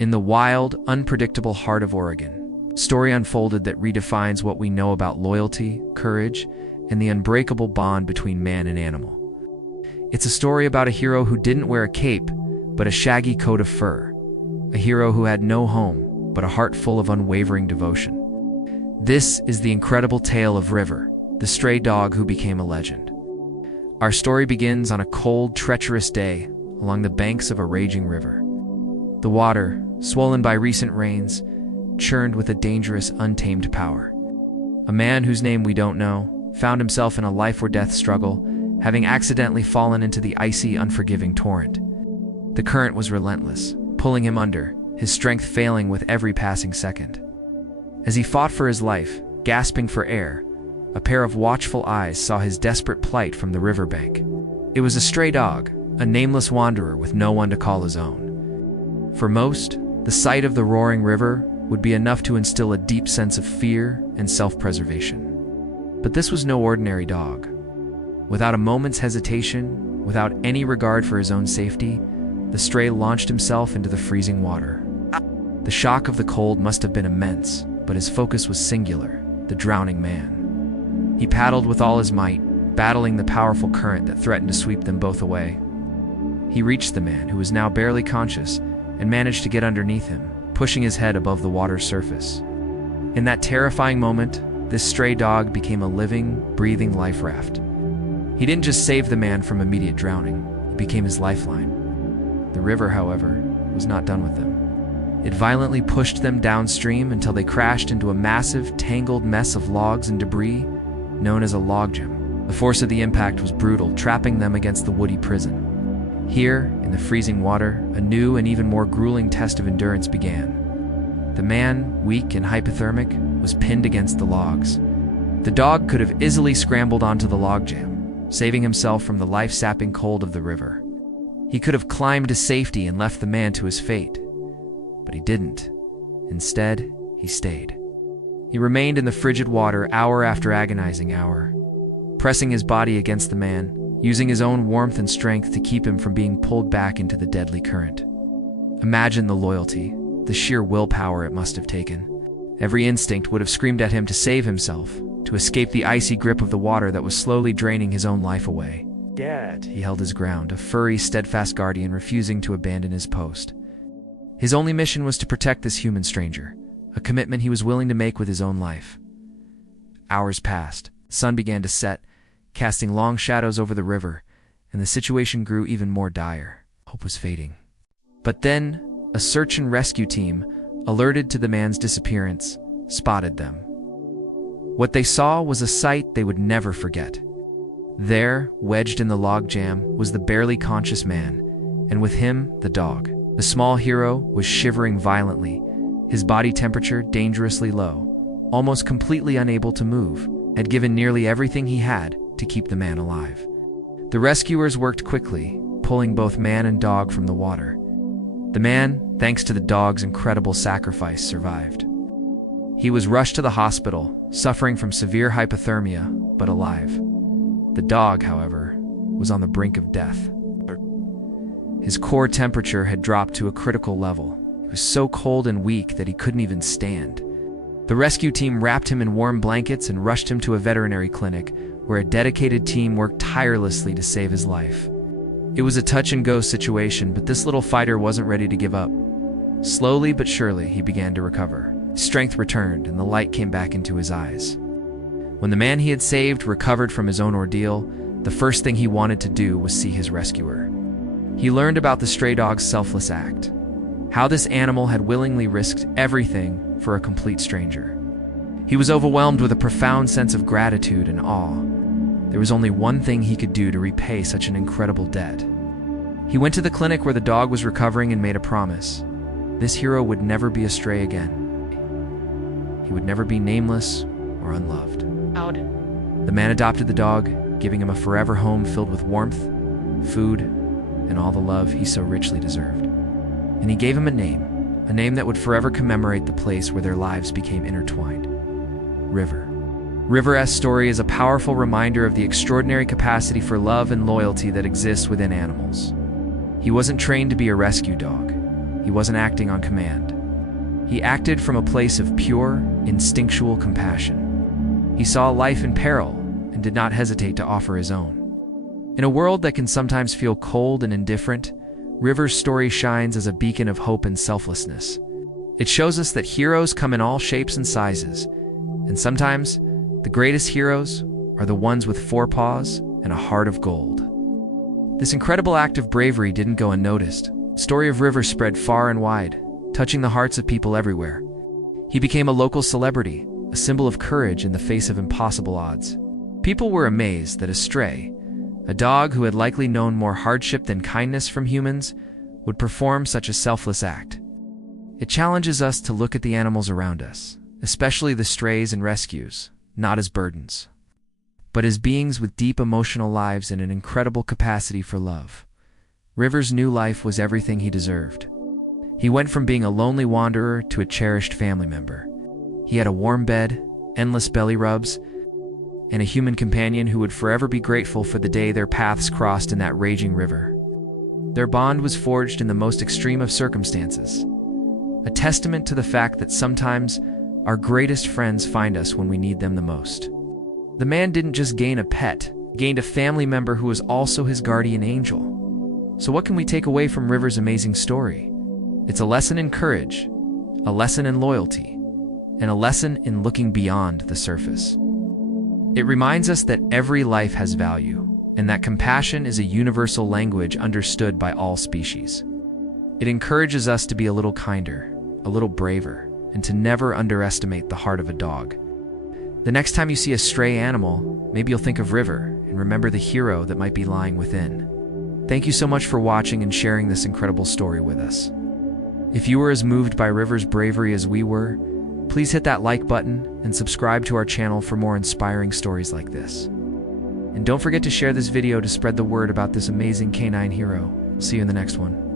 In the wild, unpredictable heart of Oregon, a story unfolded that redefines what we know about loyalty, courage, and the unbreakable bond between man and animal. It's a story about a hero who didn't wear a cape, but a shaggy coat of fur. A hero who had no home, but a heart full of unwavering devotion. This is the incredible tale of River, the stray dog who became a legend. Our story begins on a cold, treacherous day along the banks of a raging river. The water, swollen by recent rains, churned with a dangerous, untamed power. A man whose name we don't know found himself in a life-or-death struggle, having accidentally fallen into the icy, unforgiving torrent. The current was relentless, pulling him under, his strength failing with every passing second. As he fought for his life, gasping for air, a pair of watchful eyes saw his desperate plight from the riverbank. It was a stray dog, a nameless wanderer with no one to call his own. For most, the sight of the roaring river would be enough to instill a deep sense of fear and self-preservation. But this was no ordinary dog. Without a moment's hesitation, without any regard for his own safety, the stray launched himself into the freezing water. The shock of the cold must have been immense, but his focus was singular: the drowning man. He paddled with all his might, battling the powerful current that threatened to sweep them both away. He reached the man, who was now barely conscious, and managed to get underneath him, pushing his head above the water's surface. In that terrifying moment, this stray dog became a living, breathing life raft. He didn't just save the man from immediate drowning, he became his lifeline. The river, however, was not done with them. It violently pushed them downstream until they crashed into a massive, tangled mess of logs and debris known as a logjam. The force of the impact was brutal, trapping them against the woody prison. Here, in the freezing water, a new and even more grueling test of endurance began. The man, weak and hypothermic, was pinned against the logs. The dog could have easily scrambled onto the logjam, saving himself from the life-sapping cold of the river. He could have climbed to safety and left the man to his fate. But he didn't. Instead, he stayed. He remained in the frigid water hour after agonizing hour, pressing his body against the man, using his own warmth and strength to keep him from being pulled back into the deadly current. Imagine the loyalty, the sheer willpower it must have taken. Every instinct would have screamed at him to save himself, to escape the icy grip of the water that was slowly draining his own life away. Yet he held his ground, a furry, steadfast guardian refusing to abandon his post. His only mission was to protect this human stranger, a commitment he was willing to make with his own life. Hours passed, the sun began to set, casting long shadows over the river, and the situation grew even more dire. Hope was fading. But then, a search and rescue team, alerted to the man's disappearance, spotted them. What they saw was a sight they would never forget. There, wedged in the logjam, was the barely conscious man, and with him, the dog. The small hero was shivering violently, his body temperature dangerously low, almost completely unable to move, had given nearly everything he had to keep the man alive. The rescuers worked quickly, pulling both man and dog from the water. The man, thanks to the dog's incredible sacrifice, survived. He was rushed to the hospital, suffering from severe hypothermia, but alive. The dog, however, was on the brink of death. His core temperature had dropped to a critical level. He was so cold and weak that he couldn't even stand. The rescue team wrapped him in warm blankets and rushed him to a veterinary clinic, where a dedicated team worked tirelessly to save his life. It was a touch-and-go situation, but this little fighter wasn't ready to give up. Slowly but surely, he began to recover. Strength returned, and the light came back into his eyes. When the man he had saved recovered from his own ordeal, the first thing he wanted to do was see his rescuer. He learned about the stray dog's selfless act, how this animal had willingly risked everything for a complete stranger. He was overwhelmed with a profound sense of gratitude and awe. There was only one thing he could do to repay such an incredible debt. He went to the clinic where the dog was recovering and made a promise. This hero would never be a stray again. He would never be nameless or unloved. The man adopted the dog, giving him a forever home filled with warmth, food, and all the love he so richly deserved. And he gave him a name that would forever commemorate the place where their lives became intertwined. River. River's story is a powerful reminder of the extraordinary capacity for love and loyalty that exists within animals. He wasn't trained to be a rescue dog. he wasn't acting on command. He acted from a place of pure, instinctual compassion. He saw life in peril and did not hesitate to offer his own. In a world that can sometimes feel cold and indifferent, River's story shines as a beacon of hope and selflessness. It shows us that heroes come in all shapes and sizes, and sometimes the greatest heroes are the ones with 4 paws and a heart of gold. This incredible act of bravery didn't go unnoticed. The story of River spread far and wide, touching the hearts of people everywhere. He became a local celebrity, a symbol of courage in the face of impossible odds. People were amazed that a stray, a dog who had likely known more hardship than kindness from humans, would perform such a selfless act. It challenges us to look at the animals around us, especially the strays and rescues, not as burdens, but as beings with deep emotional lives and an incredible capacity for love. River's new life was everything he deserved. He went from being a lonely wanderer to a cherished family member. He had a warm bed, endless belly rubs, and a human companion who would forever be grateful for the day their paths crossed in that raging river. Their bond was forged in the most extreme of circumstances, a testament to the fact that sometimes our greatest friends find us when we need them the most. The man didn't just gain a pet, he gained a family member who was also his guardian angel. So what can we take away from River's amazing story? It's a lesson in courage, a lesson in loyalty, and a lesson in looking beyond the surface. It reminds us that every life has value, and that compassion is a universal language understood by all species. It encourages us to be a little kinder, a little braver, and to never underestimate the heart of a dog. The next time you see a stray animal, maybe you'll think of River and remember the hero that might be lying within. Thank you so much for watching and sharing this incredible story with us. If you were as moved by River's bravery as we were, please hit that like button and subscribe to our channel for more inspiring stories like this. And don't forget to share this video to spread the word about this amazing canine hero. See you in the next one.